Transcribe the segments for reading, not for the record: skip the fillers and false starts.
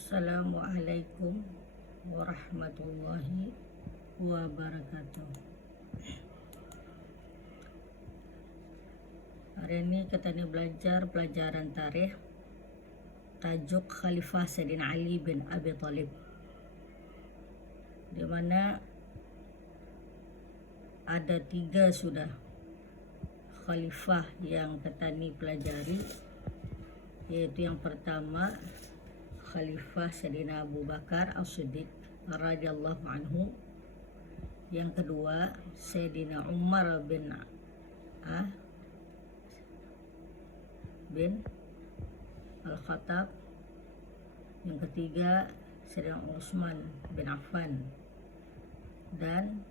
Assalamualaikum warahmatullahi wabarakatuh. Hari ini kita belajar pelajaran tarikh tajuk Khalifah Sayyidina Ali bin Abi Thalib, di mana ada 3 sudah khalifah yang kita pelajari, yaitu yang pertama Khalifah Sayyidina Abu Bakar As-Siddiq radhiyallahu anhu, yang kedua Sayyidina Umar bin Al-Khattab, yang ketiga Sayyidina Utsman bin Affan, dan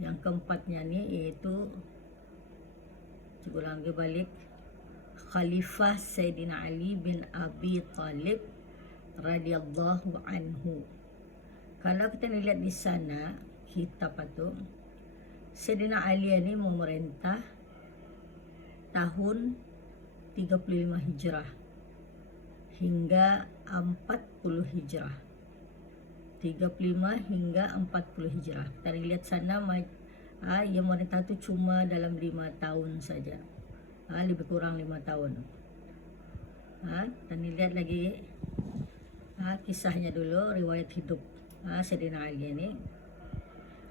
yang keempatnya ni yaitu ulang balik Khalifah Sayyidina Ali bin Abi Thalib radhiyallahu anhu. Kalau kita lihat di sana kitab itu, Sayyidina Ali ini memerintah tahun 35 Hijrah hingga 40 Hijrah. 35 hingga 40 Hijrah. Kita lihat sana yang memerintah itu cuma dalam 5 tahun saja. Lebih kurang 5 tahun. Dan lihat lagi kisahnya dulu, riwayat hidup Sayyidina Ali ini,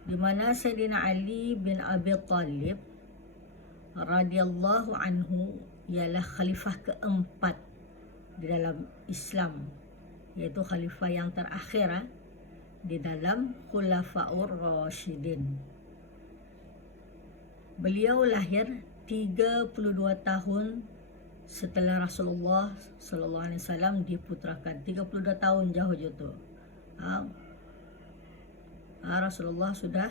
di mana Sayyidina Ali bin Abi Thalib radhiyallahu anhu ialah khalifah keempat di dalam Islam, yaitu khalifah yang terakhir di dalam Khulafaur Rasyidin. Beliau lahir 32 tahun setelah Rasulullah sallallahu alaihi wasallam diputrakan. 32 tahun jauh tu. Rasulullah sudah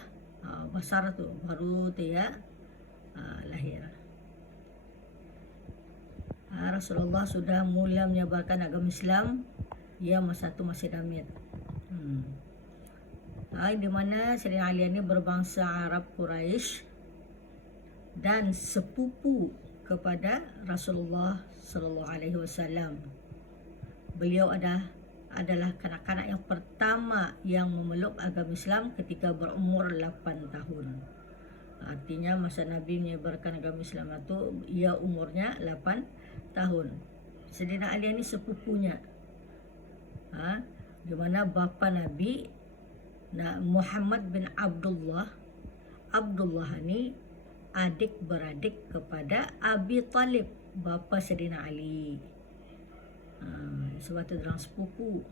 besar tu, baru dia lahir. Rasulullah sudah mula menyebarkan agama Islam, ia masa tu masih damit. Di mana Sayyidina Ali ini berbangsa Arab Quraisy dan sepupu kepada Rasulullah sallallahu alaihi wasallam. Beliau adalah kanak-kanak yang pertama yang memeluk agama Islam ketika berumur 8 tahun. Artinya masa Nabi menyebarkan agama Islam itu ia umurnya 8 tahun. Sayyidina Ali ini sepupunya. Di mana bapa Nabi Muhammad bin Abdullah ini adik beradik kepada Abi Thalib, bapa Sayyidina Ali. Sebab itu dalam sepupu.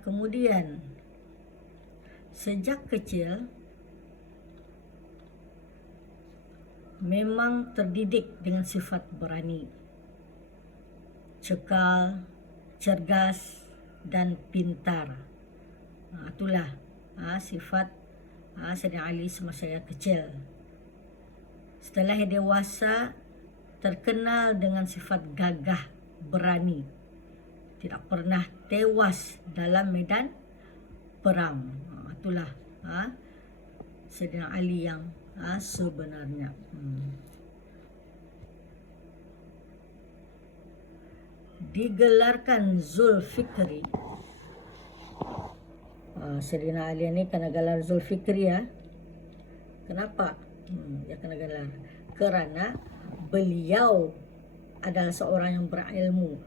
Kemudian sejak kecil memang terdidik dengan sifat berani, cekal, cergas dan pintar. Itulah sifat Sayyidina Ali semasa kecil. Setelah dia dewasa, terkenal dengan sifat gagah, berani, tidak pernah tewas dalam medan perang. Itulah Sayyidina Ali yang sebenarnya. Digelarkan Zulfikri. Sayyidina Ali ini kena gelar Zulfikri Kenapa? Dia kena gelar kerana beliau adalah seorang yang berilmu,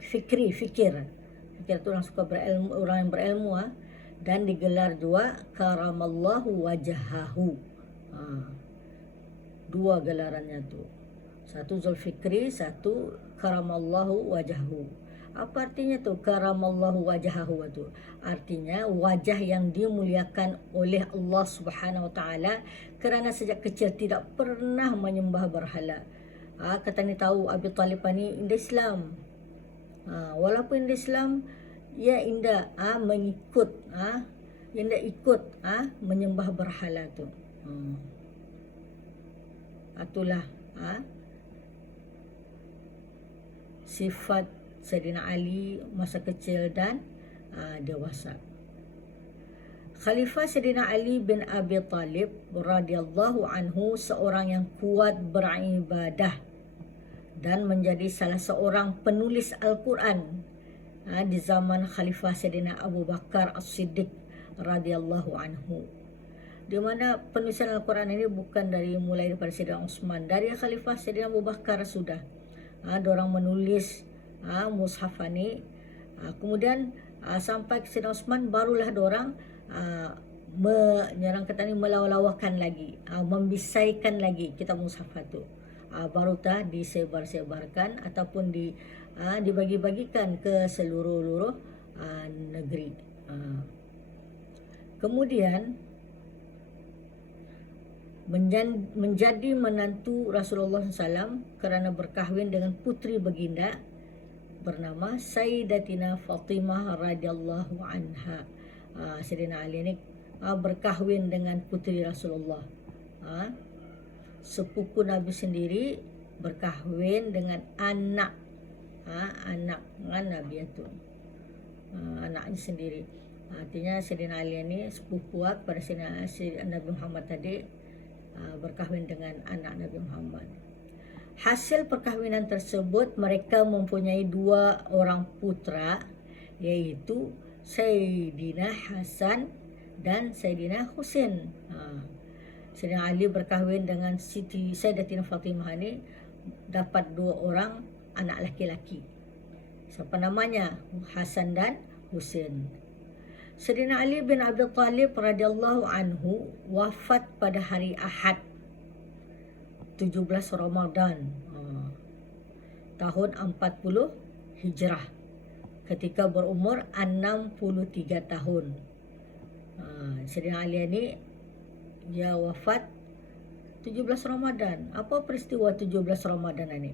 fikir itu orang suka berilmu, orang yang berilmu, dan digelar juga karamallahu wajahahu. Dua gelarannya tu, satu Zulfikri, satu karamallahu wajahahu. Apa artinya tu karamallahu wajahahu tu? Artinya wajah yang dimuliakan oleh Allah Subhanahu wa taala, kerana sejak kecil tidak pernah menyembah berhala. Kata ni tahu Abi Thalib ni indah Islam. Walaupun indah Islam, ia indah mengikut ikut menyembah berhala tu. Itulah sifat Sayyidina Ali masa kecil dan dewasa. Khalifah Sayyidina Ali bin Abi Thalib radhiyallahu anhu seorang yang kuat beribadah dan menjadi salah seorang penulis Al-Quran di zaman Khalifah Sayyidina Abu Bakar As-Siddiq radhiyallahu anhu. Di mana penulisan Al-Quran ini bukan mulai daripada Sayyidina Utsman, dari Khalifah Sayyidina Abu Bakar sudah. Dorang menulis mushaf ini. Kemudian sampai ke Sayyidina Utsman barulah dorang menyerang kata ni, melawak-lawakan lagi, membisaikan lagi kitab mushaf itu. Baru disebar-sebarkan ataupun dibagi-bagikan ke seluruh negeri. Kemudian menjadi menantu Rasulullah SAW kerana berkahwin dengan putri baginda bernama Sayyidatina Fatimah radhiyallahu anha. Sayyidina Ali ini berkahwin dengan putri Rasulullah. Sepupu Nabi sendiri berkahwin dengan anak Nabi itu, anaknya sendiri. Artinya Sayyidina Ali ini sepupu pada Sayyidina Nabi Muhammad tadi, berkahwin dengan anak Nabi Muhammad. Hasil perkahwinan tersebut mereka mempunyai 2 orang putra, yaitu Sayyidina Hasan dan Sayyidina Husain. Sayyidina Ali berkahwin dengan Siti Sayyidatina Fatimah ini, dapat 2 orang anak laki-laki. Siapa namanya? Hasan dan Husain. Sayyidina Ali bin Abi Thalib radhiyallahu anhu wafat pada hari Ahad 17 Ramadan tahun 40 Hijrah ketika berumur 63 tahun. Sayyidina Ali ini dia wafat 17 Ramadan. Apa peristiwa 17 Ramadan ini?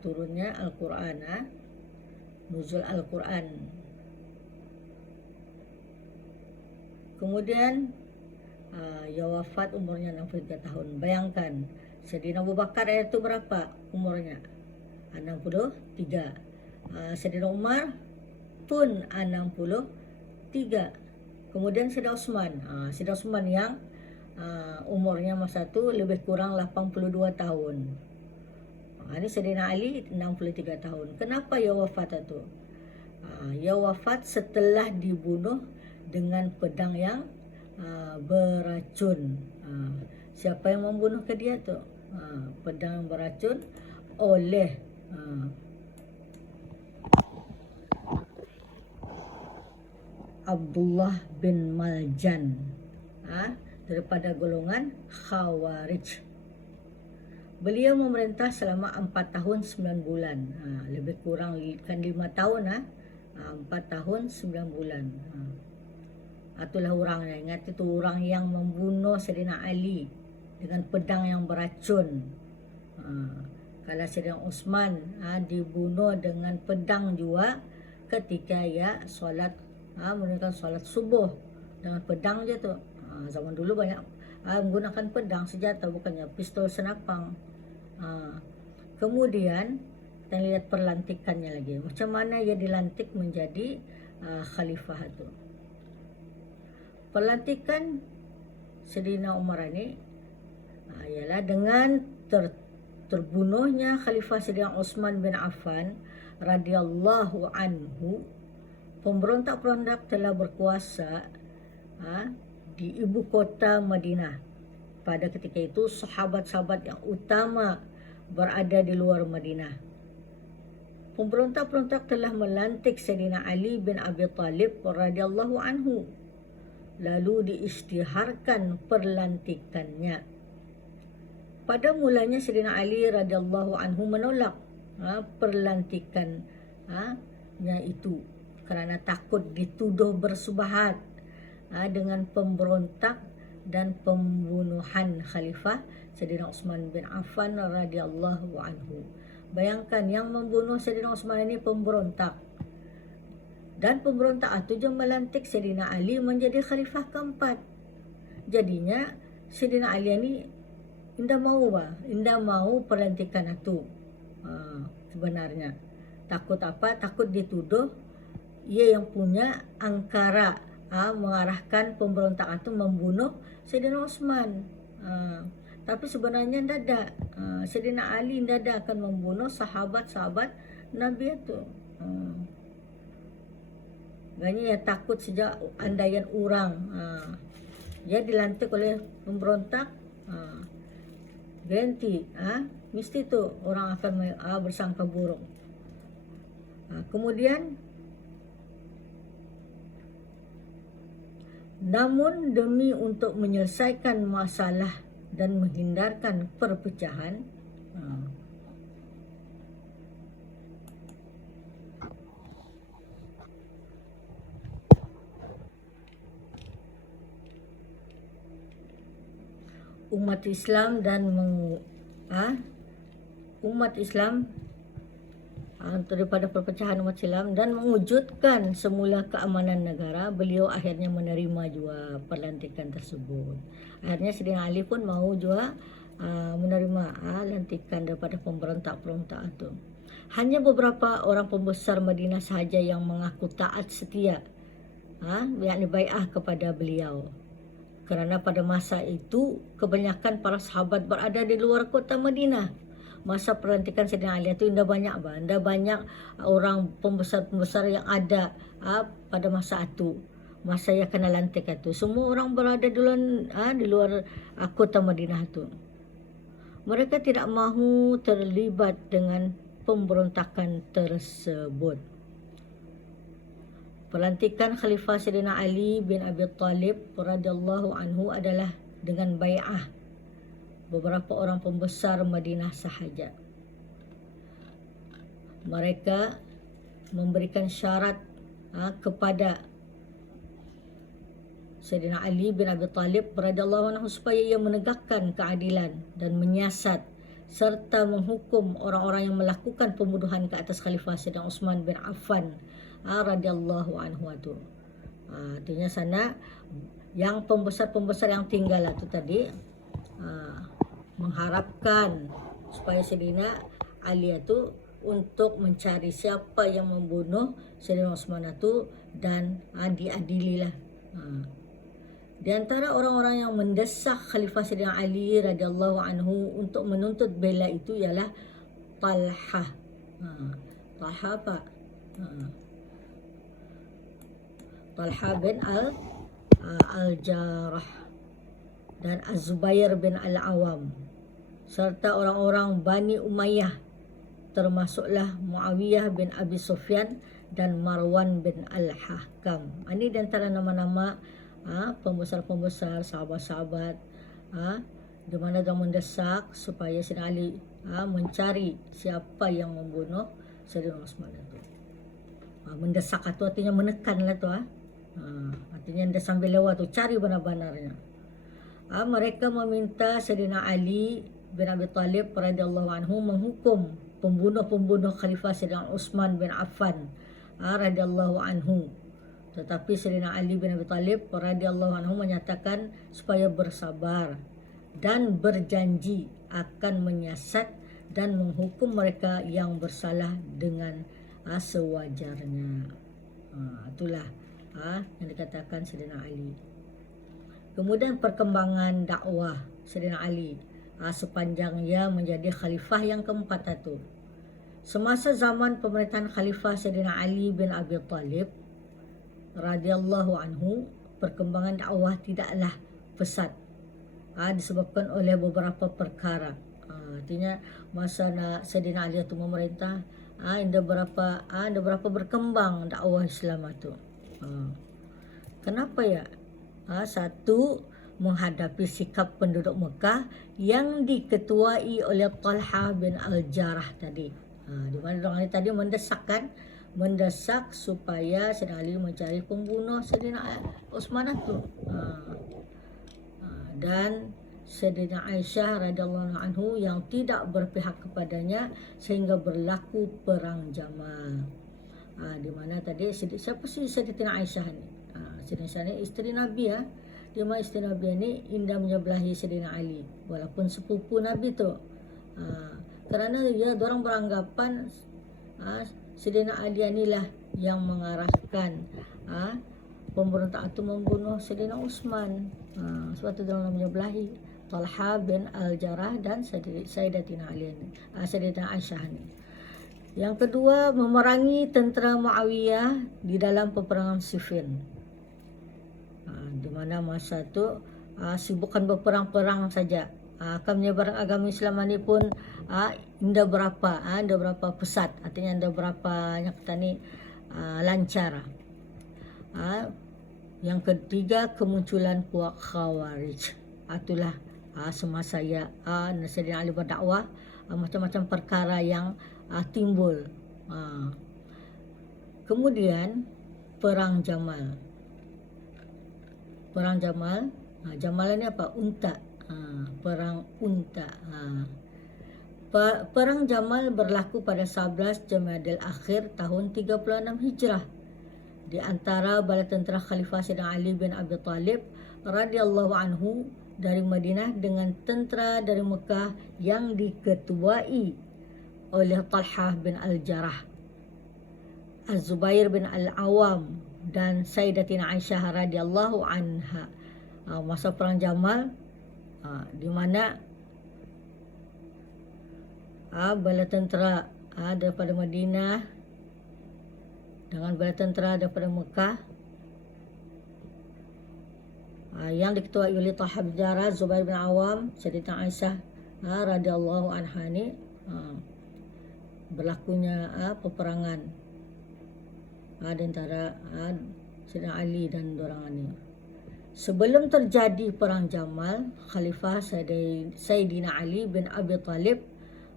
Turunnya Al-Quran, nuzul Al-Quran. Kemudian dia wafat umurnya 63 tahun. Bayangkan, Sayyidina Abu Bakar itu berapa umurnya? 63. Sayyidina Umar pun 63. Kemudian Sayyidina Utsman. Sayyidina Utsman yang umurnya masa itu lebih kurang 82 tahun. Ini Sayyidina Ali 63 tahun. Kenapa ia wafat itu? Ia wafat setelah dibunuh dengan pedang yang beracun. Siapa yang membunuh ke dia tu? Pedang beracun oleh Abdullah bin Maljan, daripada golongan Khawarij. Beliau memerintah selama 4 tahun 9 bulan. Lebih kurang kan 5 tahun 4 tahun 9 bulan. Itulah orangnya. Ingat, itu orang yang membunuh Sayyidina Ali dengan pedang yang beracun. Kalau Sayyidina Utsman dibunuh dengan pedang juga ketika ia solat, menunaikan solat subuh dengan pedang je tu. Zaman dulu banyak menggunakan pedang senjata, bukannya pistol senapang. Kemudian kita lihat perlantikannya lagi, macam mana ia dilantik menjadi khalifah itu. Perlantikan Sayyidina Umar ini ialah dengan terbunuhnya Khalifah Sayyidina Utsman bin Affan radhiyallahu anhu. Pemberontak-pemberontak telah berkuasa di ibu kota Madinah. Pada ketika itu sahabat-sahabat yang utama berada di luar Madinah. Pemberontak-pemberontak telah melantik Sayyidina Ali bin Abi Thalib radhiyallahu anhu. Lalu diisytiharkan perlantikannya. Pada mulanya Sayyidina Ali radhiyallahu anhu menolak perlantikannya itu kerana takut dituduh bersubahat dengan pemberontak dan pembunuhan Khalifah Sayyidina Utsman bin Affan radhiyallahu anhu. Bayangkan, yang membunuh Sayyidina Utsman ini pemberontak. Dan pemberontak itu yang melantik Sayyidina Ali menjadi khalifah keempat. Jadinya Sayyidina Ali ini indah mau perlantikan itu. Sebenarnya takut apa? Takut dituduh ia yang punya angkara mengarahkan pemberontak itu membunuh Sayyidina Utsman. Tapi sebenarnya tidak ada. Sayyidina Ali tidak ada akan membunuh sahabat-sahabat Nabi itu. Ganya ya takut sejak andaian orang. Dia dilantik oleh pemberontak. Ganti, mesti tu orang akan bersangka buruk. Kemudian, namun demi untuk menyelesaikan masalah dan menghindarkan perpecahan, umat Islam daripada perpecahan umat Islam dan mewujudkan semula keamanan negara, beliau akhirnya menerima juga pelantikan tersebut. Akhirnya Sayyidina Ali pun mau juga menerima lantikan daripada pemberontak-pemberontak itu. Hanya beberapa orang pembesar Madinah sahaja yang mengaku taat setia, yakni bai'ah kepada beliau. Kerana pada masa itu kebanyakan para sahabat berada di luar kota Madinah. Masa pelantikan Sayyidina Ali itu tidak banyak orang pembesar-pembesar yang ada pada masa itu. Masa yang kena lantik itu, semua orang berada di luar kota Madinah itu. Mereka tidak mahu terlibat dengan pemberontakan tersebut. Pelantikan Khalifah Sayyidina Ali bin Abi Thalib radhiyallahu anhu adalah dengan bai'ah beberapa orang pembesar Madinah sahaja. Mereka memberikan syarat kepada Sayyidina Ali bin Abi Thalib radhiyallahu anhu supaya ia menegakkan keadilan dan menyiasat serta menghukum orang-orang yang melakukan pembunuhan ke atas Khalifah Sayyidina Utsman bin Affan radhiyallahu anhu itu. Artinya sana yang pembesar-pembesar yang tinggal itu tadi mengharapkan supaya Sayyidina Ali itu untuk mencari siapa yang membunuh Sayyidina Utsman itu dan diadililah. Di antara orang-orang yang mendesak Khalifah Sayyidina Ali radhiyallahu anhu untuk menuntut bela itu ialah Talha. Talha apa? Talha bin Al-Jarrah dan Az-Zubair bin Al-Awam serta orang-orang Bani Umayyah, termasuklah Muawiyah bin Abi Sufyan dan Marwan bin Al-Hakam. Ini di antara nama-nama pembesar-pembesar, sahabat-sahabat di mana dia mendesak supaya Sayyidina Ali mencari siapa yang membunuh Sayyidina Utsman itu. Mendesak itu artinya menekanlah tu. Artinya dia sambil lewat tu cari benar-benarnya. Mereka meminta Sayyidina Ali bin Abi Thalib radhiyallahu anhu menghukum pembunuh-pembunuh Khalifah Sayyidina Utsman bin Affan radhiyallahu anhu. Tetapi Sayyidina Ali bin Abi Thalib radhiyallahu anhu menyatakan supaya bersabar dan berjanji akan menyiasat dan menghukum mereka yang bersalah dengan sewajarnya. Itulah yang dikatakan Sayyidina Ali. Kemudian perkembangan dakwah Sayyidina Ali sepanjang ia menjadi khalifah yang keempat itu. Semasa zaman pemerintahan Khalifah Sayyidina Ali bin Abi Thalib radhiyallahu anhu, perkembangan dakwah tidaklah pesat disebabkan oleh beberapa perkara. Artinya masa Sayyidina Ali itu memerintah ada berapa berkembang dakwah Islam itu. Kenapa ya? Satu, menghadapi sikap penduduk Mekah yang diketuai oleh Talha bin Al-Jarrah tadi. Di mana orang ini tadi mendesak supaya Sayyidina Ali mencari pembunuh Sayyidina Utsman itu. Dan Sayyidina Aisyah radhiyallahu anhu yang tidak berpihak kepadanya sehingga berlaku perang Jamal. Di mana tadi siapa sih Sayyidina Aisyah ni? Sayyidina Aisyah ni isteri Nabi Di mana isteri Nabi ni indah menyebelahi Sayyidina Ali walaupun sepupu Nabi tu. Kerana orang beranggapan Sayyidina Ali inilah yang mengarahkan pemberontak itu membunuh Sayyidina Utsman. Sebab tu dia menyebelahi. Talha bin Al-Jarrah dan Sayyidatina Aisyah ni. Yang kedua, memerangi tentera Muawiyah di dalam peperangan Siffin. Di mana masa tu sibukkan berperang-perang saja. Akan menyebarkan agama Islam ni pun inda berapa pesat, artinya inda berapa yang kata ni lancar. Yang ketiga, kemunculan puak Khawarij. Itulah semasa Sayyidina Ali berdakwah, macam-macam perkara yang timbul. Kemudian perang Jamal. Perang Jamal, Jamal ni apa? Unta. Perang unta. Perang Jamal berlaku pada 11 Jamadil Akhir tahun 36 Hijrah di antara bala tentera Khalifah Sayyidina Ali bin Abi Talib radhiyallahu anhu dari Madinah dengan tentera dari Mekah yang diketuai oleh Talha bin Al-Jarrah, Az-Zubair bin Al-Awam dan Sayyidatina Aisyah radhiyallahu anha. Masa perang Jamal, di mana bala tentera daripada Madinah dengan bala tentera daripada Mekah yang diketuai oleh Talha bin Jarrah, Zubair bin Awam, Sayyidatina Aisyah radhiyallahu anha ni, berlakunya peperangan di antara Sayyidina Ali dan dorang ni. Sebelum terjadi perang Jamal, Khalifah Sayyidina Ali bin Abi Talib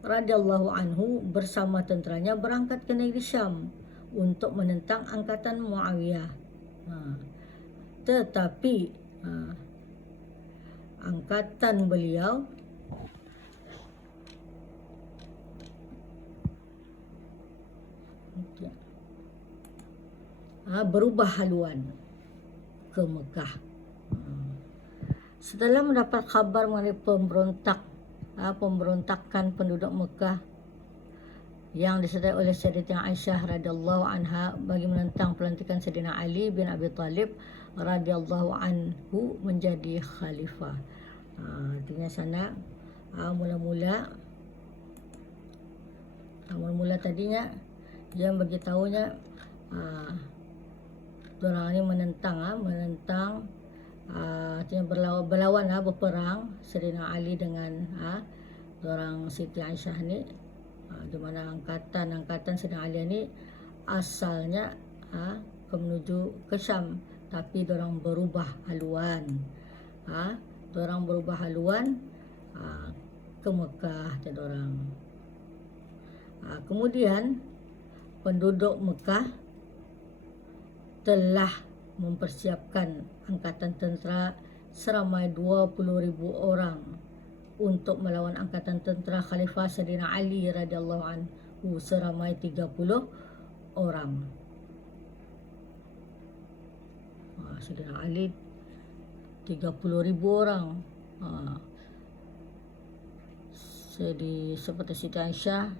radhiyallahu anhu bersama tenteranya berangkat ke negeri Syam untuk menentang angkatan Muawiyah. Tetapi angkatan beliau berubah haluan ke Mekah. Setelah mendapat khabar mengenai pemberontakan penduduk Mekah yang disertai oleh Sayyidatina Aisyah radhiyallahu anha bagi menentang pelantikan Sayyidina Ali bin Abi Talib radhiyallahu anhu menjadi khalifah. Artinya sana mula-mula tadinya yang beritahunya dorang ni menentang artinya berlawan berperang Sayyidina Ali dengan dorang Siti Aisyah ni, di mana angkatan Sayyidina Ali ni asalnya menuju ke Syam, tapi dorang berubah haluan. Dorang berubah haluan ke Mekah dorang. Kemudian penduduk Mekah telah mempersiapkan angkatan tentera seramai 20,000 orang untuk melawan angkatan tentera Khalifah Sayyidina Ali radhiyallahu anhu seramai 30 orang. Sayyidina Ali 30,000 orang. Seperti Siti Aisyah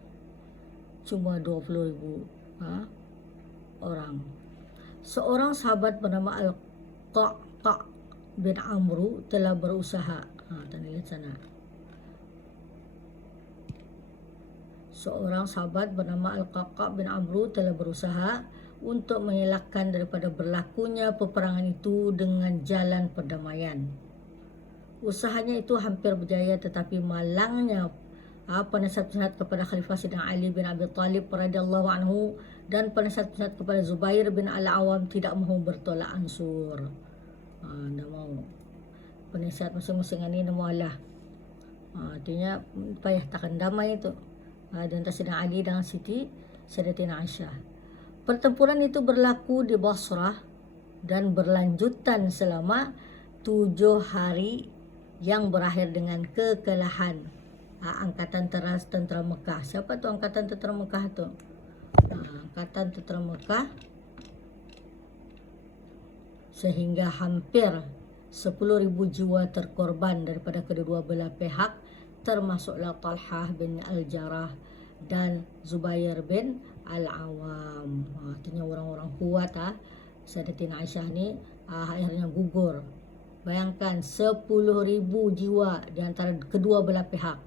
cuma 20,000 orang. Seorang sahabat bernama Al-Qaqa' bin Amru telah berusaha. Lihat sana. Seorang sahabat bernama Al-Qaqa' bin Amru telah berusaha untuk mengelakkan daripada berlakunya peperangan itu dengan jalan perdamaian. Usahanya itu hampir berjaya, tetapi malangnya penasihat-penasihat kepada Khalifah Sayyidina Ali bin Abi Talib radhiyallahu anhu dan penasihat-penasihat kepada Zubair bin Al-Awam tidak mahu bertolak ansur. Tak mahu. Penasihat masing-masing ini malah. Artinya payah takkan damai itu. Dan Sayyidina Ali dengan Sayyidatina Aisyah. Pertempuran itu berlaku di Basrah dan berlanjutan selama 7 hari yang berakhir dengan kekalahan angkatan tentera Mekah. Siapa tu angkatan tentera Mekah tu? Angkatan tentera Mekah, sehingga hampir 10,000 jiwa terkorban daripada kedua belah pihak, termasuklah Talha bin Al-Jarrah dan Zubair bin Al-Awam. Artinya orang-orang kuat Sayyidatina Aisyah ni akhirnya gugur Bayangkan 10.000 jiwa di antara kedua belah pihak.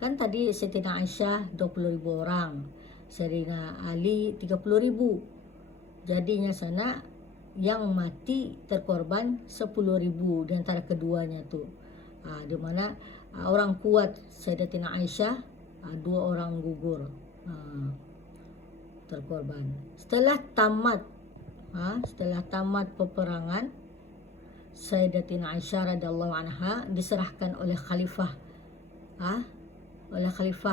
Kan tadi Sayyidina Aisyah 20.000 orang, Sayyidina Ali 30.000. Jadinya sana yang mati terkorban 10.000 di antara keduanya tuh. Di mana orang kuat Sayyidatina Aisyah, 2 orang gugur, terkorban. Setelah tamat peperangan, Sayyidatina Aisyah radhiyallahu anha diserahkan oleh khalifah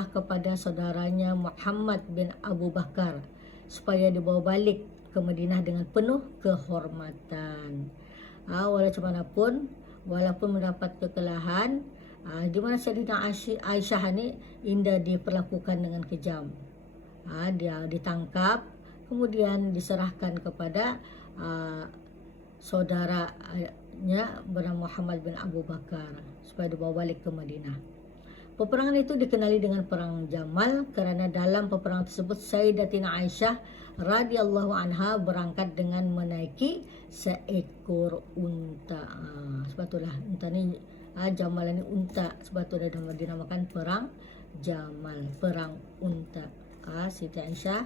kepada saudaranya Muhammad bin Abu Bakar supaya dibawa balik ke Madinah dengan penuh kehormatan. Walaupun mendapat kekalahan, di mana Sayyidatina Aisyah ini indah diperlakukan dengan kejam. Dia ditangkap, kemudian diserahkan kepada saudaranya bernama Muhammad bin Abu Bakar supaya dibawa balik ke Madinah. Peperangan itu dikenali dengan Perang Jamal karena dalam peperangan tersebut Sayyidatina Aisyah radhiyallahu anha berangkat dengan menaiki seekor unta. Sebab itulah unta ni, Jamal ini unta, sebab itu dinamakan Perang Jamal, perang unta. Siti Aisyah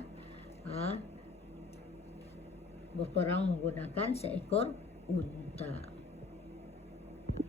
berperang menggunakan seekor unta.